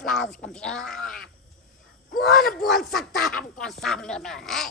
Class कौन बोल सकता है हमको सामने में है?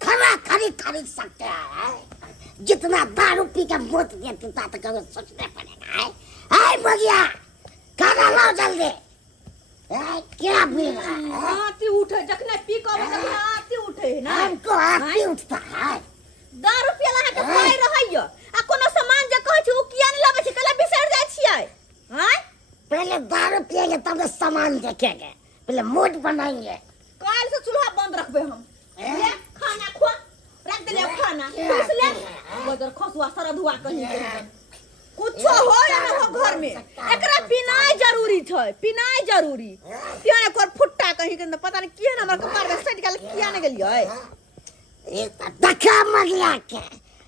खाना खरीद सकते हैं। जितना दारू पी के मौत देती था तो कभी सोचने पड़ेगा है बगिया खाना लाओ जल्दी। क्या पी रहा है? आती उठे जखने पी को आती उठे ना हमको आती उठता है। दारू पियला है के पाई रहइयो आ कोनो सामान जे कहै छी उ किया नहीं लाबै छी कला बिसर जाय छियै हैं? पहले दारू पिएंगे तब सामान देखेंगे, पहले मूड बनाएंगे। काल से चूल्हा बंद रखबे हम। ले खाना खो रख दे ले खाना खुश ले बदर खसुआ सर धुआ कहीं के कुछो हो या ना हो घर में एकरा पिनाय जरूरी छै, पिनाय जरूरी किया ने कर फुट्टा कहीं के पता नहीं किया ना हमर कपार में सट गेल किया ने गेलियै। एक धक्का मरिया के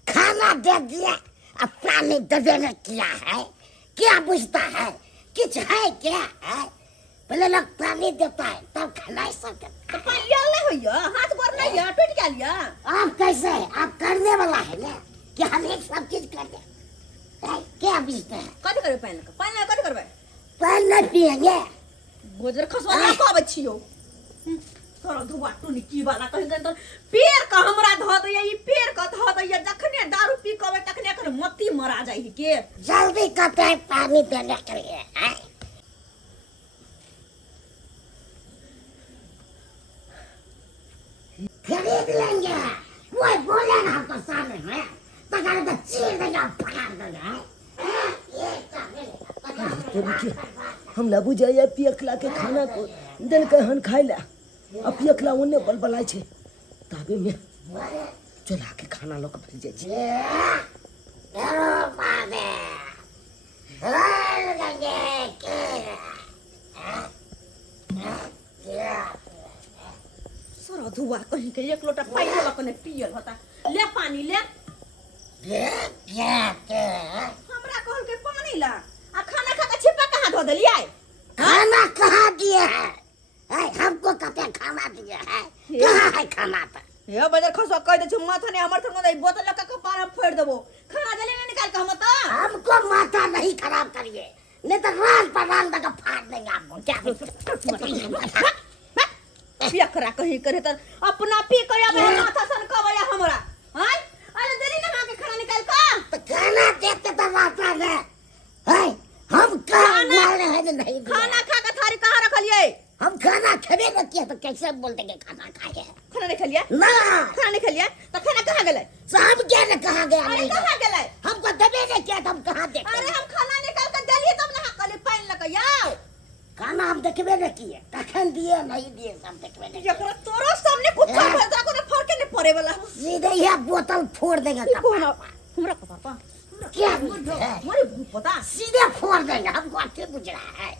खाना दे दिया अब पानी दबे न किया है। क्या बुझता है कुछ है क्या है? पहले लोग पानी देता है तब खाना सब देता तो पानी ले ले होइयो हाथ गोर नहीं है टूट गेलिया। आप कैसे आप करने वाला है ना कि हम एक सब चीज कर दे क्या बुझते हैं? कथि करबे पानी कथि करबे पानी नहीं पिएंगे गोजर खसवा ना कहबै छियो तोरा धुआ टुनी की वाला कहि गन तो पेड़ का हमरा ध दैया ई पेड़ का ध दैया जखने दारू पी कबे तखने कर मती मरा जाई के जल्दी कहते हैं पानी देने के लिए है? खरीद लेंगे वो बोले ना हमको सामने में तकर तो चीर देंगे पकड़ देंगे। हम ना बुझाइए पियकला के खाना को दिल के हन खाइला अब पियकला ओने बलबलाय छे ताबे में चला के खाना लोग भर जाय छे। सर धुआ कहि के एक लोटा पानी वाला कने पियल होता ले पानी ले हमरा कहल के पानी ला आ खाना खा के छिपा कहां धो देलियै? खाना कहाँ दिए है? हमको कहते हैं खाना दिए है कहाँ है खाना? तो हे बजर खसवा कह दे छ माथा ने हमर संग नहीं बोतल का कपार में फोड़ देबो खाना जले ने निकाल के हम त हमको माथा नहीं खराब करिए नहीं तो रात पर रात तक फाड़ देंगे आपको। क्या पिया करा कहीं करे त अपना पी के अब माथा सन कबया हमरा हैं? अरे देरी ना के खाना निकाल का तो खाना देते तो माता ने हम खाना नहीं खाना खा के थारी कहां रखलिए? हम खाना खबे न किया तो कैसे बोल देंगे खाना खाए? खाना नहीं खलिया ना खाना नहीं खलिया तो खाना कहां गेलै? साहब क्या न कहा गया? अरे नहीं कहां गेलै? हमको दबे नहीं किया तो हम कहाँ देखे? अरे हम खाना निकाल के देलिए तब ना कहले पानी लगा याओ खाना हम देखबे न किए कखन दिए नहीं दिए सब देखबे नहीं। जकरा तोरो सामने कुत्ता भजा को फरके नहीं पड़े वाला सीधे यह बोतल फोड़ देंगे कौन हमरा पता पा क्या मोरे पता सीधे फोड़ देंगे हमको अच्छे बुझ रहा है।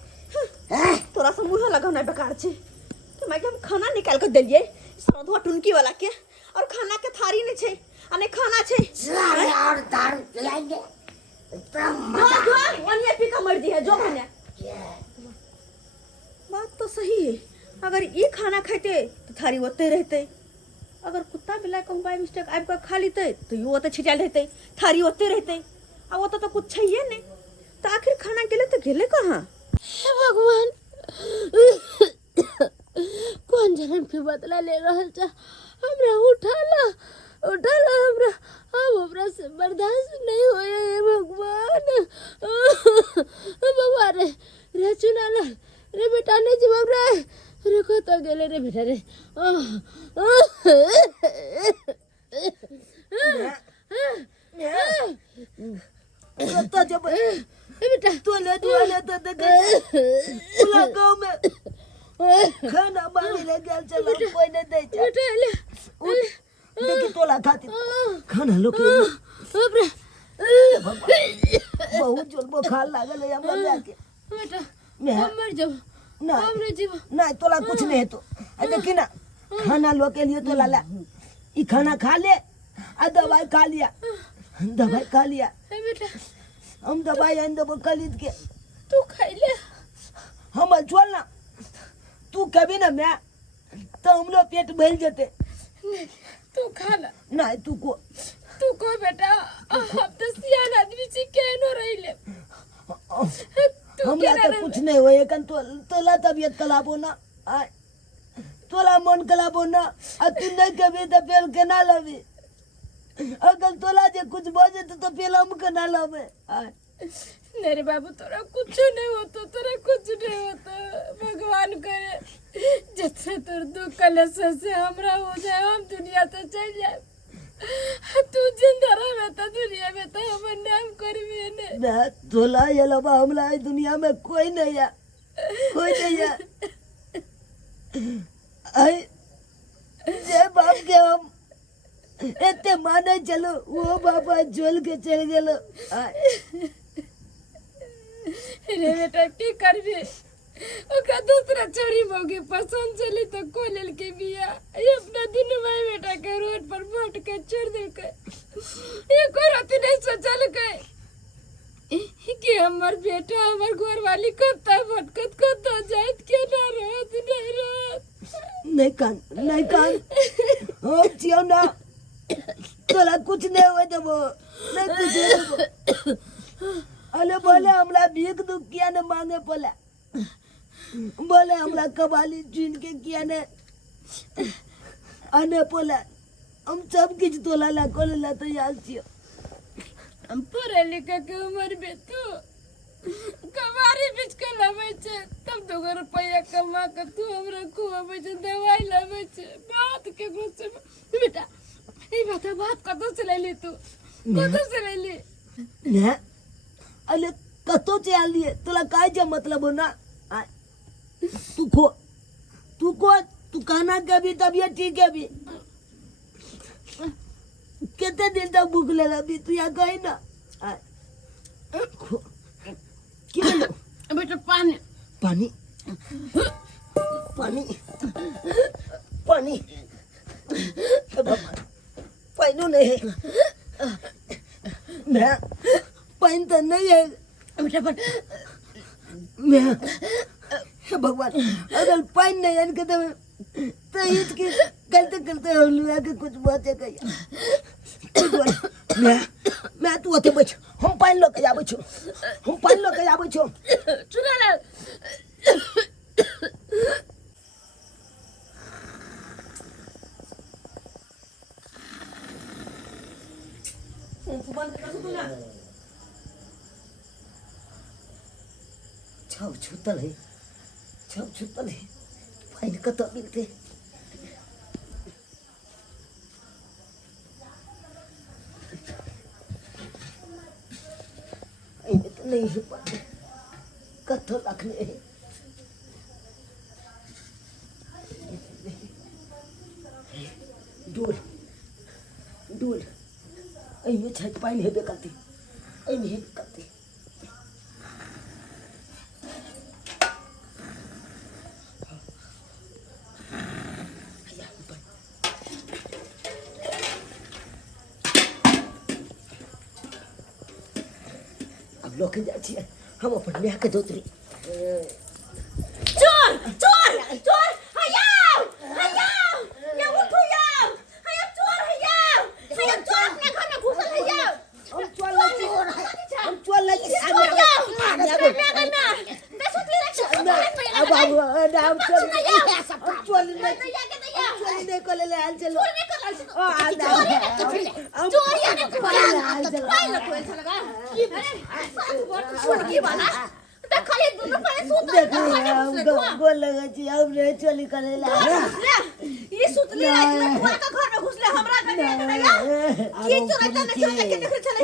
तोरा से मुंह लगाना बेकार छे तो मैं हम खाना निकाल के देलिए सरधवा टुनकी वाला के और खाना के थारी नहीं छे अने खाना छे सारे और दारू पिलाएंगे एकदम मजा जो वनिया पी का मर्जी है जो भने बात तो सही है। अगर ये खाना खाते तो थारी ओते रहते अगर कुत्ता बिल्ला कहूं बाय मिस्टेक आब के खा लेते तो यो ओते छिटाल रहते थारी ओते रहते अब ओते तो कुछ छैये नहीं तो आखिर खाना गेले तो गेले कहां? हे भगवान कौन जन्म के बदला ले रहल छ हमरा उठाला हमरा अब हमरा से बर्दाश्त नहीं होया हे भगवान। भगवान रे चुनाला रे बेटा ने जवाब रे को तो गेले रे बेटा रे तो जब बेटा तोले तो देखे पूरा गांव में खाना मांगे ले गया चलो कोई नहीं दे बेटा ले उठ देखी तोला खाती खाना लोग बहुत जोर बुखार लागल है हमरा जाके बेटा मैं मर जाओ ना हमरे जीव ना तोला कुछ नहीं है तो देखी ना खाना लो के लिए तोला ला ई खाना खा ले आ दवाई खा लिया बेटा हम दवाई आन दबो खरीद के तू खाई ले हम चल ना तू कभी ना मैं तो हम लोग पेट भर जते तू खाना ना तू को बेटा हम तो सियान आदमी छी केनो रहिले हमरा तो कुछ नहीं होए कन तोला तबियत खराब होना आय तोला मन खराब होना आ तू नहीं कभी तो फिर केना लबी अगर तोला जे कुछ बजे तो फिर हम केना लबे आय मेरे बाबू तोरा कुछ नहीं होता तोरा कुछ नहीं होता भगवान करे जैसे तोर दुख कलेश से हमरा हो जाए हम दुनिया से चल जाए तू जिंदा रहे तो दुनिया में तो हम नाम करबे ने ना तोला ये लबा हमरा इस दुनिया में कोई नहीं है आय जे बाप के हम एते माने चलो वो बाबा झोल के चल गेलो आय रे बेटा की करबे ओका दूसरा चोरी मोगे पसंद चली तो कोलेल के बिया ये अपना दिन भाई बेटा के रोड पर भट के छोड़ दे के ये कोई रात नहीं सोचल के कि हमर बेटा हमर घर वाली कत्ता भटकत कत्ता जाइत के ना रहत नहीं कान हो जियो ना तोला कुछ नहीं हुए जब नहीं कुछ अले बोले हमरा भीख दुख किया ने मांगे बोला बोले हमरा कबाली चुन के किया ने अने बोला हम सब किछ तोला ला कोले ला तैयार छियो हम पढ़े लिखे के उम्र में तो कबारी बीच के लावे छे तब 2 रुपया कमा के तू हमरा खुआवे छे दवाई लावे छे बात के गुस्से बेटा ई बात कतो से ले ली तू कतो से ले ली ने अले कतो से आ लिए तोला काय जे मतलब हो ना तू खाना के भी तबियत ठीक है भी कितने दिन तक भूख ले रहा तू यहाँ गई ना बेटा पानी पानी पानी नहीं है मैं पानी तो नहीं है बेटा मैं भगवान अगर पानी नहीं है तो इसकी करते हम लोग के कुछ बचे गया मैं तू अते बच हम पानी लेके जाबे छो चुना ला छाव छुतल है पानी का तो मिलते तो नहीं है पानी कत्थो रखने है डोल में छत पानी है बेकती लोग जाती है हम अपन ब्याह के दोतरी चोर हयाओ या उठो याओ हया चोर हयाओ अपने घर में घुसल हयाओ हम चोर लगी नहीं को ले हाल चलो गोल लगा छी अब रे चली करे ला ये सुतले रात में का घर में घुसले हमरा के नहीं या की चोर के चले के देखे चले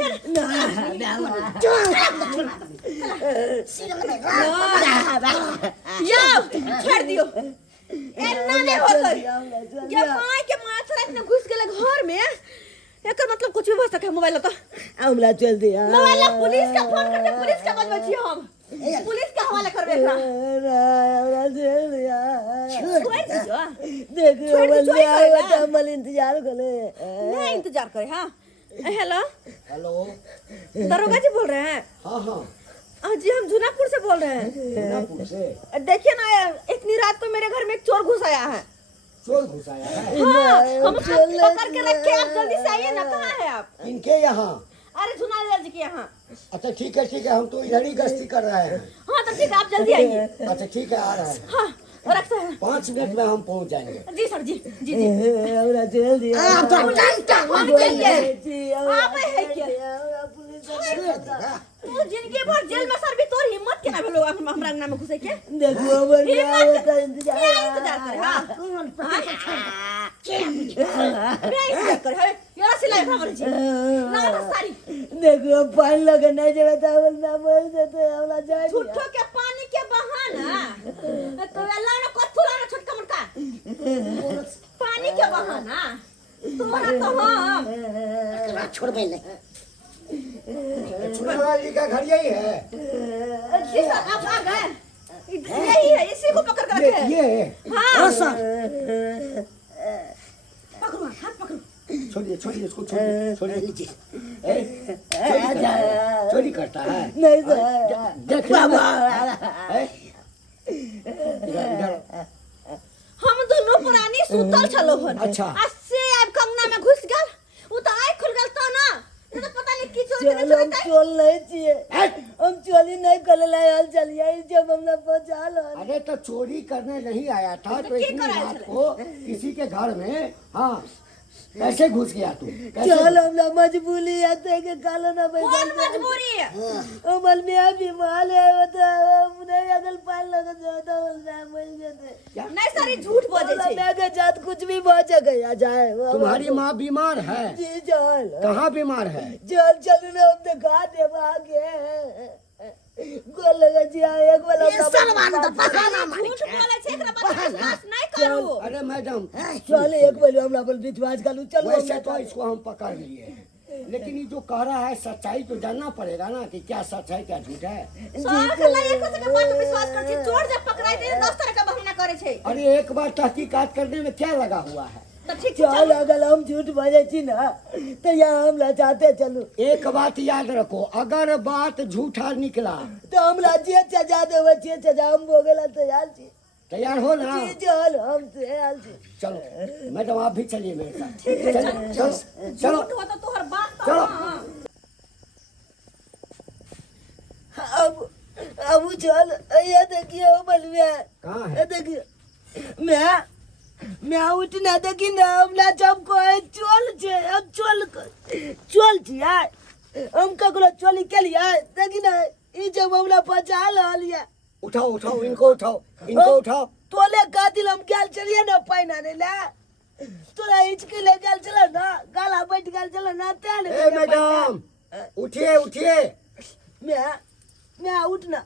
या छोड़ दियो एना नहीं होता ये माय के माथ रात में घुस गेले घर में एकर मतलब कुछ भी हो सके मोबाइल तो हमरा चल दिया मोबाइल पुलिस का फोन करके पुलिस का मत बचिए हम पुलिस का हवाला करबे एकरा हमरा चल दिया छोड़ दियो देखो हम इंतजार करे नहीं इंतजार करे हां हेलो दरोगा जी बोल रहे हैं हां जी हम जूनापुर से बोल रहे हैं देखिए ना इतनी रात को मेरे घर में एक चोर घुस आया है हाँ, हम पकड़ के रखे आप जल्दी से आइए ना कहाँ है आप इनके यहाँ अरे जुनालाल जी के यहाँ अच्छा ठीक है हम तो इधर ही गश्ती कर रहे हैं। हाँ तो ठीक है, आप जल्दी आइए। अच्छा ठीक है आ रहे हैं। हाँ रखते हैं। 5 मिनट में हम पहुंच जाएंगे। जी सर जी जी जी। हमरा जेल दिया आप तो डंडा हम मार चाहिए। जी आप है क्या? हमरा पुलिस वाला तू जिंदगी भर जेल में सर भी तोर हिम्मत केना भेलो हमरा अंगना में घुसे के? देखो हमर बियाह होता इंतजार क्या इंतजार करे? हाँ क्या इंतजार करे? है यारा सिलाई हमर जी ना ना सारी देखो पानी लगे नहीं जब तावल ना बोल देते हमरा जाए झूठो के पानी के बहाना तो अल्लाह ने कथुला ना छोटका मोटका पानी के बहाना तुम्हारा तो हम छोड़ बेले चुनावी का घर यही है। जी सर आप आ गए। यही है, इसी को पकड़ कर रखे हैं। ये है। हाँ सर पकड़ो हाथ पकड़ो। छोड़िए इसको छोड़िए। चोरी करता है। नहीं सर देख इधर हम दोनों पुरानी सुतल छलो हन। अच्छा। अस्से अब कंगना में घुस गल। वो तो आए खुल गल तो ना। ये तो पता नहीं की चोरी चल करे हम चोल नहीं चाहिए हम चोरी नहीं कर ले हाल चलिए जब हमने पहुंचा लो अरे तो चोरी करने नहीं आया था तो क्या इतनी कराया रात चले? को किसी के घर में। हाँ कैसे घुस गया तू? चल हमने मजबूरी है के कालो ना कौन मजबूरी है? अमल में अभी माल है वो तो नहीं अगल पाल लगा जो तो मिल जाते नहीं सारी झूठ बोले छे। मैं के जात कुछ भी बच गया जाए तुम्हारी माँ बीमार है। जी चल कहाँ बीमार है? चल चल ना हम दिखा दे आगे गोल लगा जी एक वाला ये सलमान तो बहाना मारे झूठ बोले छे, एकरा बात विश्वास नहीं करू। अरे मैडम चल एक वाले हमरा पर विश्वास करू चल वैसे तो इसको हम पकड़ लिए लेकिन ये जो कह रहा है सच्चाई तो जानना पड़ेगा ना कि क्या सच है क्या झूठ है। सर कला एक के बात पे विश्वास कर छी। चोर जब पकड़ाई दे 10 तरह का बहाना करे छे। अरे एक बार तहकीकात करने में क्या लगा हुआ है? तो ठीक चल अगर हम झूठ बोले छी ना तो यहाँ हम चाहते चलू एक बात याद रखो, अगर बात झूठा निकला तो हम जे सजा देवे छे सजा हम भोगेला तैयार छी तैयार हो ना? जी चल हम तैयार छी चलो मैडम आप भी चलिए मेरे साथ। चलो चलो झूठ हो तो तोहर बात तो चलो। अब चल ये देखिए बलविया कहाँ है? ये देखिए मैं उठना देखी ना हमला सबको चल छे अब चल छी यार हम ककरो चोली के लिए देखी ना ई जब हमला पचा लिया उठाओ इनको उठाओ। तोले कातिल हम गेल चलिए ना पैना ने ला तोरा हिचकी ले गेल चला ना गाला बैठ गेल चला ना तेल ए मैडम उठिए मैं उठना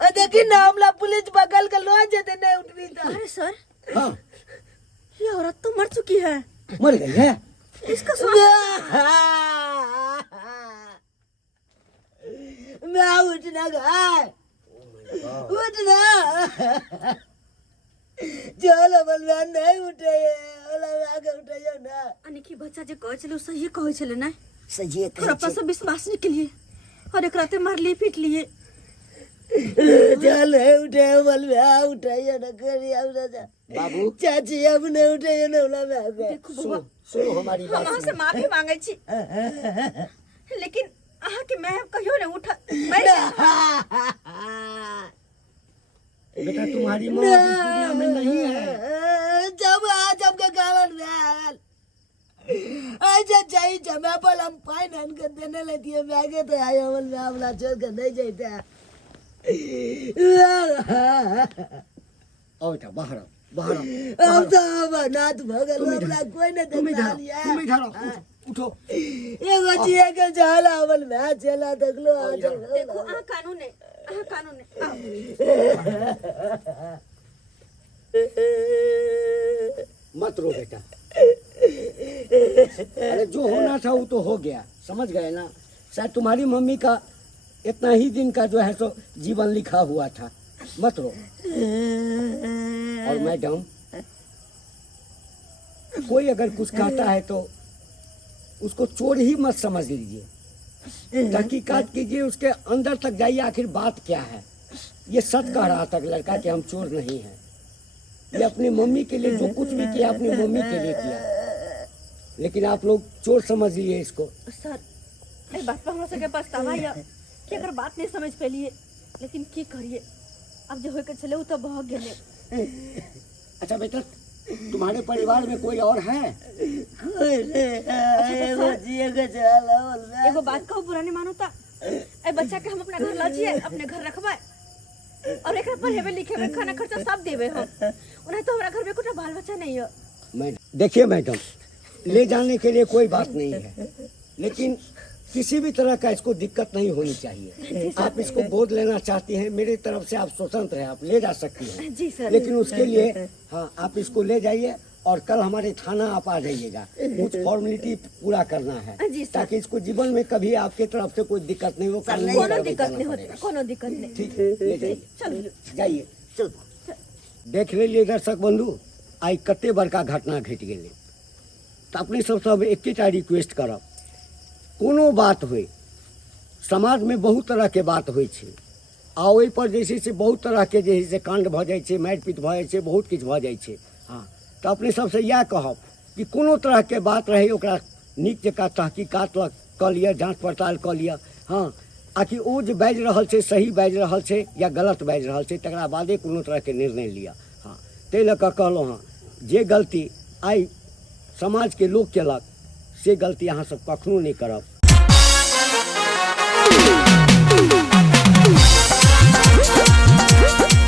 देखी ना हमला पुलिस बगल के लो जेते नहीं उठबी तो अरे सर हाँ ये औरत तो मर चुकी है। मर गई है। इसका मैं उठना गाय उठना चलो बलवान नहीं उठे आगे उठाइयो ना अनिकी बच्चा जे कहै छले सही कहै छले ना। सही ओकरा पर से विश्वास नहीं के लिए और एकरा ते मार लिए पीट लिए। चल उठे बलवा उठाइयो ना करी अब ना बाबू चाची अब नहीं उठाइयो ना बोला मैं देखो बबुआ सुनो हमारी हम बात अहाँ से सुनो। माफी मांगे छी लेकिन अहाँ के मैं कहियो ने उठा मैं बेटा तुम्हारी माँ इस दुनिया में नहीं है। जब के कारण में ऐसे चाहिए जमा पर हम फाइनेंस कर देने लगी है मैं के तो आयो बोल मैं अपना छोड़ के नहीं जाते आओ बेटा बाहर आओ। अब तो नाथ भगल अपना कोई नहीं तुम देखा इधर लिया तुम इधर आओ, उठो। ये बचिए के जाला बोल मैं चला देख लो आज देखो अहाँ कानून है आओ। मत रो बेटा। अरे जो होना था वो तो हो गया, समझ गए ना। शायद तुम्हारी मम्मी का इतना ही दिन का जो है सो जीवन लिखा हुआ था। मत रो। और मैडम कोई अगर कुछ कहता है तो उसको चोर ही मत समझ लीजिए। तहकीकात कीजिए, उसके अंदर तक जाइए आखिर बात क्या है। ये सच कह रहा था लड़का कि हम चोर नहीं हैं। ये अपनी मम्मी के लिए जो कुछ भी किया अपनी मम्मी के लिए किया। लेकिन आप लोग चोर समझ लिए इसको। सर ए बात पर हमरा सबके पछतावा या कि अगर बात नहीं समझ पेलिए, लेकिन की करिए, अब जो होय के चले उ तो बह गेले। अच्छा बेटा, तुम्हारे परिवार में कोई और है? एगो बात कहू, बुरा नहीं मानो ता ए बच्चा के हम अपना घर ला जिए, अपने घर रखबे और एकरा पढ़ेबे लिखेबे, खाना खर्चा सब देबे हम। उन्हें तो हमरा घर में कुछ बाल बच्चा नहीं है। देखिए मैडम, ले जाने के लिए कोई बात नहीं है, लेकिन किसी भी तरह का इसको दिक्कत नहीं होनी चाहिए। आप इसको गोद लेना चाहती हैं, मेरी तरफ से आप स्वतंत्र हैं, आप ले जा सकती हैं। जी सर। लेकिन उसके लिए हाँ, आप इसको ले जाइए और कल हमारे थाना आप आ जाइएगा। कुछ फॉर्मेलिटी पूरा करना है जी सर। ताकि इसको जीवन में कभी आपके तरफ से कोई दिक्कत नहीं हो। कोनो दिक्कत नहीं होती, कोनो दिक्कत नहीं। ठीक है, ले जाइए, चलो जाइए। देख लेलिए दर्शक बंधु, आई कते बड़का घटना घट गेलै। तो अपने सब एकेटा रिक्वेस्ट करब, कोनो बात होय, समाज में बहुत तरह के बात होइ छै आ ओहि पर जे छै से बहुत तरह के जे है से कांड भऽ जाइ छै, मारिपीट भऽ जाइ छै, बहुत किछु भऽ जाइ छै। हाँ, तो अपने सबसे इएह कहब कि कोनो तरह के बात रहे ओकरा नीक जकाँ तहकीकात कऽ लिअ, जाँच पड़ताल कऽ लिअ। हाँ, आकि ओ जे बाजि रहल छै सही बाजि रहल छै या गलत बाजि रहल छै, तकरा बादे कोनो तरह के निर्णय लिअ। हाँ, ताहि लऽ कऽ कहलहुँ हँ, जे गलती आइ समाज के लोग केलक से गलती अहाँ सब कखनो नहीं करब।